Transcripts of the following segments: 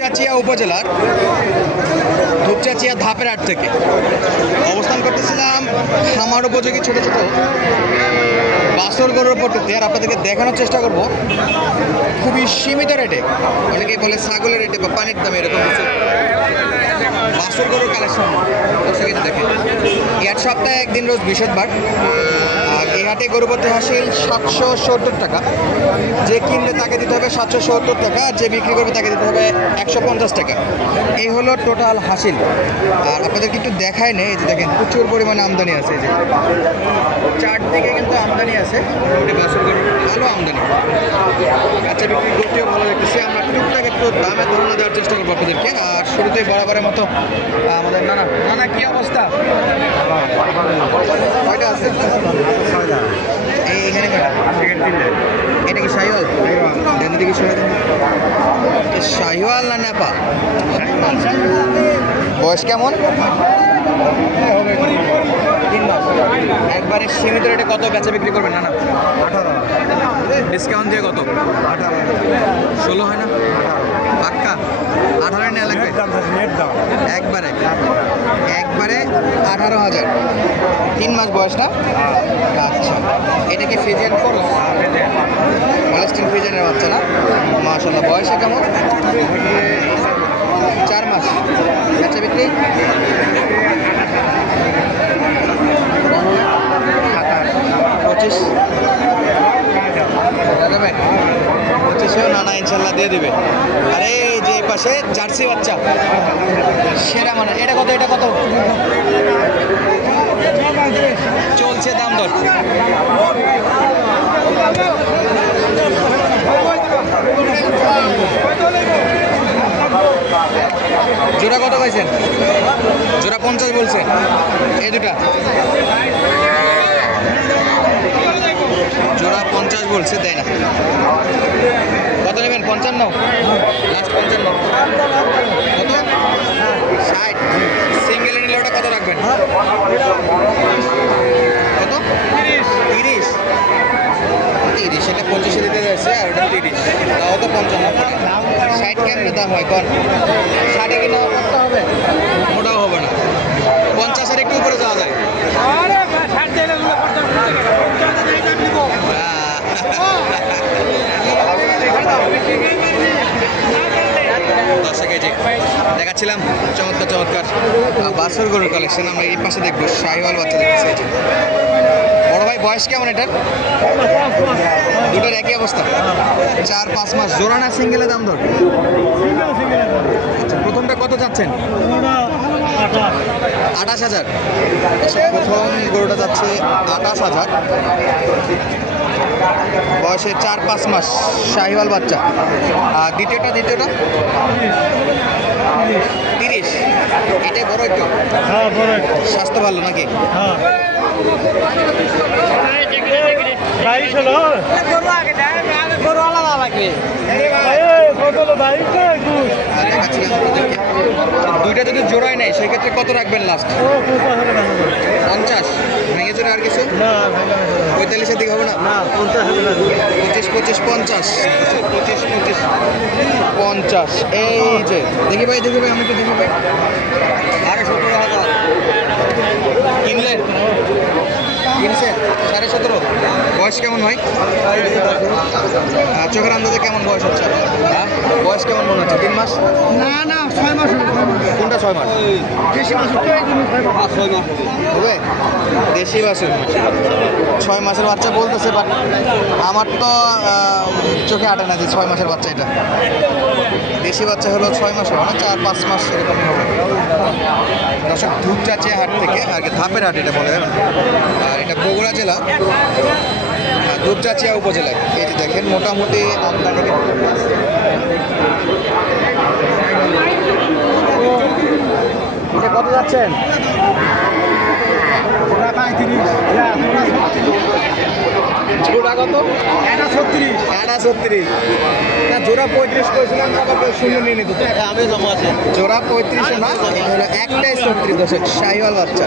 চাচিয়া উপজেলার ধূপচাচিয়া ধাপের হাট থেকে অবস্থান করতেছিলাম খামার উপযোগী ছোট ছোট বাছুর গরুর পট্টিতে, আর আপনাদেরকে দেখানোর চেষ্টা করব খুবই সীমিত রেটে, অনেকেই বলে ছাগলের রেটে বা পানির দামে, এরকম কিছু বাছুর গরুর কালেকশন দর্শক দেখেন। এই হাট সপ্তাহে একদিন রোজ বৃহস্পতিবার। আর এই হাটে গরু প্রতি হাসিল 770 টাকা। যে কিনবে তাকে দিতে হবে 770 টাকা, আর যে বিক্রি করবে তাকে দিতে হবে 150 টাকা। এই হলো টোটাল হাসিল। আর আপনাদেরকে একটু দেখায় নেই, এই যে দেখেন প্রচুর পরিমাণে আমদানি আছে। এই যে চারদিকে কিন্তু আমদানি আছে, বাছুর গরু ভালো আমদানি, বাচ্চা বিক্রির গতিও ভালো দেখতেছি। আমরা টুকটাক একটু দামে ধারণা দেওয়ার চেষ্টা করবো আপনাদেরকে। আর শুরুতেই বরাবরের মতো আমাদের নানা নানা কি অবস্থা? কয়টা আছে এইখানে? এটা কি শাহিওয়াল? দেখি শাহিওয়াল না নেপা? বয়স কেমন? 3 মাস। একবারে সীমিত রেটে কত বেচা বিক্রি করবেন নানা? 18। ডিসকাউন্ট দিয়ে কত? 16 হয় না? পাক্কা 18 নেওয়া লাগবে একবারে? একবারে 18,000। 3 মাস বয়স না? আচ্ছা, এটা কি ফিজিয়ান খরচ? হলস্টিন ফিজিয়ানের বাচ্চা না? মাশাআল্লাহ। বয়সে কেমন? 4 মাস। বেচা বিক্রি 25 যাবে? 25-এও নানা ইনশাল্লাহ দিয়ে দেবে। আরে যে এই পাশে জার্সি বাচ্চা সেরা, মানে এটা কত? এটা কত চলছে দাম দর? জোড়া কত পাইছেন? জোড়া 50 বলছে। এই দুটা জোড়া 50 বলছে, দেয় না। কত নেবেন? 55? লাস্ট 55। কত? 60। সিঙ্গেলে নিলে ওটা কত রাখবেন? কত? 30। 30 এটা 25-এ দিতে যাচ্ছে, আর ওটা 30, তাও তো 55। 60 কেমন দাম হয় কন? 60-এ কি নেওয়া করতে হবে? ওটাও হবে না। 50-এর একটু উপরে যাওয়া যায়। দেখাচ্ছিলাম চমৎকার চমৎকার বাছুর গরুর কালেকশন। আমরা এই পাশে দেখবো শাহিওয়াল বাচ্চা দেখতেছি। বড় ভাই বয়স কেমন এটার? দুটোর একই অবস্থা, 4-5 মাস। জোড়া না সিঙ্গেলে দাম দর? আচ্ছা, প্রথমটা কত চাচ্ছেন? 28,000। প্রথম গরুটা যাচ্ছে 28,000। বয়সে 4-5 মাস, শাহিওয়াল বাচ্চা। আর দ্বিতীয়টা 30। এটাই বড় একটু? হ্যাঁ, বড়। স্বাস্থ্য ভালো নাকি? হ্যাঁ। 22 হলো। দুইটা যদি জোড়ায় নেয় সেক্ষেত্রে কত রাখবেন লাস্ট? 50 ভেঙে জোড়া? আর কিছু 45-এর দিকে হবে না? 25-25 50। 25-25 50। এই যে দেখি ভাই, আমি তো দেখি ভাই। আরে 17,000 কিনলেন? কিনছেন 17.5। বয়স কেমন হয়? চোখের আন্দাজে কেমন বয়স হচ্ছে? বয়স কেমন মনে হচ্ছে? 3 মাস? না 6 মাস। কোনটা 6 মাস? দেশি বাছুর। 6 মাস হবে? দেশি বাছুর 6 মাসের বাচ্চা বলতেছে, বাট আমার তো চোখে আটে না যে 6 মাসের বাচ্চা। এটা দেশি বাচ্চা হলো 6 মাস হবে না, 4-5 মাস এরকমই হবে। দর্শক, ধূপচাচিয়া হাট থেকে, আর কি ধাপের হাট এটা বলে, আর এটা বগুড়া জেলা, ধূপচাচিয়া উপজেলায়। এই যে দেখেন মোটামুটি আমদানি কত যাচ্ছেন? জোড়া কত? 36। না, জোড়া 35 করেছিলাম, শূন্য নিয়ে নিত। আমি জমা আছে জোড়া 35 না, একটাই 36। দর্শক, শাহিওয়াল বাচ্চা।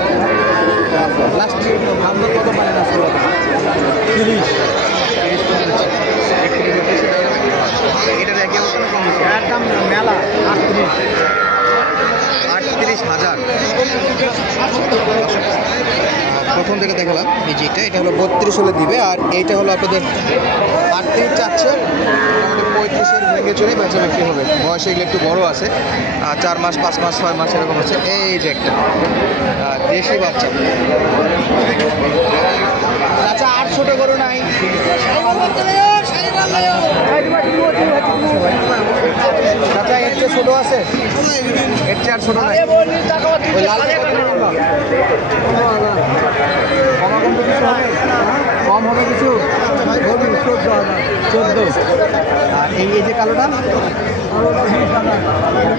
লাস্ট দাম কত পারেন আজকে? 30। এটার একই অবস্থা না? কম? একদম মেলা। দেখালাম, এই যে এটা হলো 32 হলে দিবে, আর এইটা হলো আপনাদের 38 চাচ্ছে, মোটামুটি 35-এর ভেঙে চলে বেচা বিক্রি হবে। বয়স এগুলো একটু বড় আছে, 4 মাস 5 মাস 6 মাস এরকম আছে। এই যে একটা দেশি বাচ্চা। আচ্ছা, আর ছোট গরু নাই? চাচা এর চেয়ে ছোট আছে? এর চেয়ে আর ছোট নাই? ওই লাল কম হবে কিছু? 14। আর এই যে কালোটা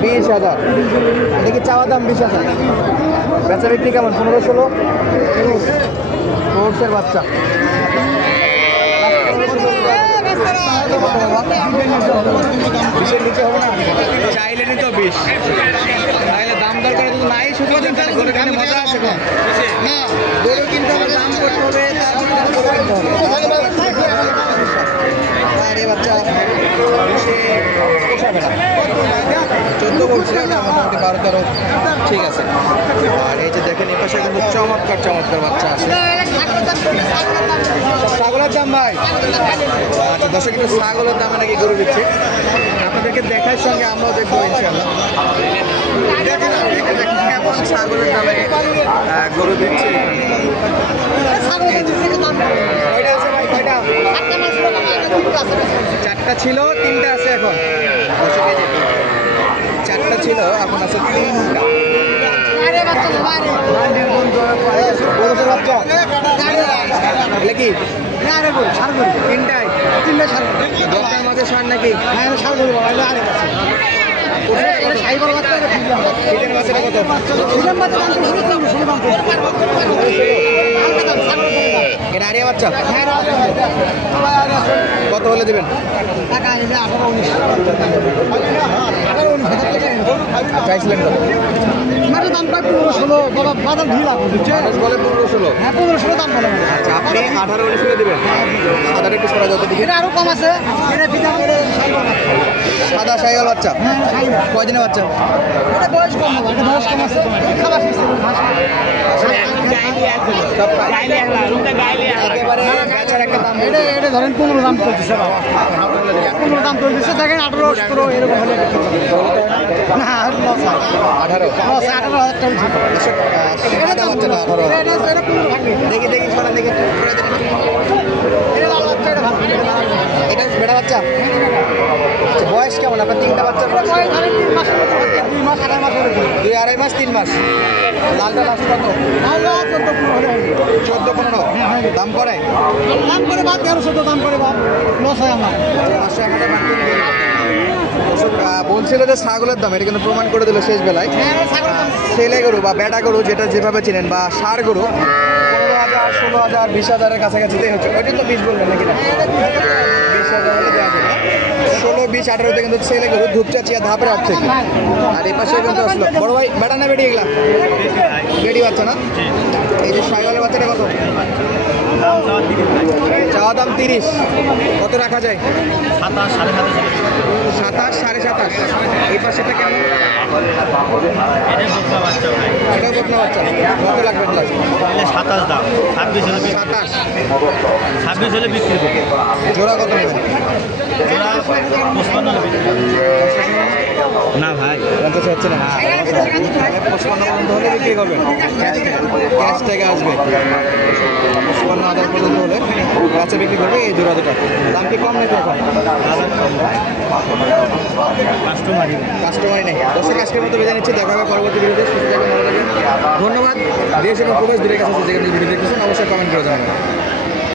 20,000। এটা কি চাওয়া দাম 20,000? বেচা বিক্রি কেমন? 15-16? কোর্সের বাচ্চা। বিশের নিচে হবে না? চাইলে নিত 20, তাহলে দাম দর করে তো নাই। শুধু গরু কিনে মজা আছে কম না, গরু কিনতে হবে, দাম করতে হবে, তারপরে গরু কিনতে হবে। আর এই বাচ্চা পোষাবে না, 14 বলছিল, ওটা মোটামুটি 12-13 ঠিক আছে। আর এই যে দেখেন এই পাশে কিন্তু চমৎকার চমৎকার বাচ্চা আছে। ছাগলের দাম ভাই? আচ্ছা দর্শক, কিন্তু ছাগলের দামে নাকি গরু দিচ্ছে, আপনাদেরকে দেখার সঙ্গে আমরাও দেখবো ইনশাল্লাহ। কেমন ছাগলের দামে গরু দিচ্ছে। কয়টা আছে ভাই? কয়টা? 4টা ছিল, 3টা আছে এখন। দর্শক এই যে 4টা ছিল, এখন আছে 3টা। বাচ্চা এগুলো কি? 3টায়? 10টার মাঝে সার নাকি? এটা আরিয়া বাচ্চা? কত হলে দেবেন? চাইছিলেন কত? দাম প্রায় 15-16 বাবা, বাজার ঢিলা বলে 15-16। হ্যাঁ 15-16 দাম বলে। আচ্ছা, আপনি 18-19 করে দেবেন? সাদার একটু সরা যত দিকে। এটা আরো কম আছে, এটা ফিটা করে সাদা শাহিওয়াল বাচ্চা? হ্যাঁ শাহিওয়াল। কয়দিনের বাচ্চা? এটা বয়স কম হবে, এটা বয়স কম আছে, খাবার সিস্টেম একেবারে বেচার একটা দাম। এটা ধরেন 15 দাম চলতেছে বাবা, 15 দাম চলতেছে, দেখেন 18-17 এরকম হলে না লস হয়। 18? লস 18,000 টাকা। সাদা বাচ্চাটা 18? দেখি দেখি সরা দেখি। এটা বেড়া বাচ্চা? আচ্ছা, বয়স কেমন আপনার? 3টা বাচ্চার বয়স? 2 মাস 2.5 মাস 2-2.5 মাস 3 মাস। লালটা লাস্ট কত? 14-15? দাম করে? দাম করে বাদ 13-14 দাম করে বাদ, লস হয় আমার। 500-1000 বাদ করে দিন। দর্শক, বলছিল যে ছাগলের দাম, এটা কিন্তু প্রমাণ করে দিল শেষ বেলায়। ছেলে গরু বা বেটা গরু যেটা যেভাবে চিনেন, বা ষাঁড় গরু 15,000, 16,000, 20,000-এর কাছাকাছিতেই হচ্ছে। ওইটা তো 20 বলবেন নাকি? 20,000 হলে দেওয়া যাবে। 16, 20, 18-তে কিন্তু ছেলে গরু ধূপচাচিয়া ধাপের হাট থেকে। আর এই পাশে কিন্তু আসলো বড় ভাই, বেটা না বেটি এগুলা? বেটি বাচ্চা না? এই যে শাহিওয়ালের বাচ্চাটা কত? চাওয়া দাম 30। কত রাখা যায়? 27, 27.5। এই পাশেটা কেমন? এটাও বকনা বাচ্চা। কত লাগবে? 27 দাম, 26 হলে 27? 26 হলে বিক্রি করবে। জোড়া কত নেবেন? জোড়া 55 হলে বিক্রি করবে। না ভাই 50 হচ্ছে না? 55 পর্যন্ত হলে বিক্রি করবেন? ক্যাশ থেকে আসবে 55,000 পর্যন্ত হলে বাচ্চা বিক্রি করবে এই জোড়া দুটো। দাম কি কম নাকি এখন? কাস্টমারই নেই। দর্শক, আজকের মতো বেজে নিচ্ছে, দেখা হবে পরবর্তী ভিডিওতে। সুস্থ থাকবেন, ভালো থাকবেন। ধন্যবাদ। দেশ এবং প্রবাস দূরের কাছে যেখানে ভিডিও দেখতেছেন অবশ্যই কমেন্ট করে জানাবেন।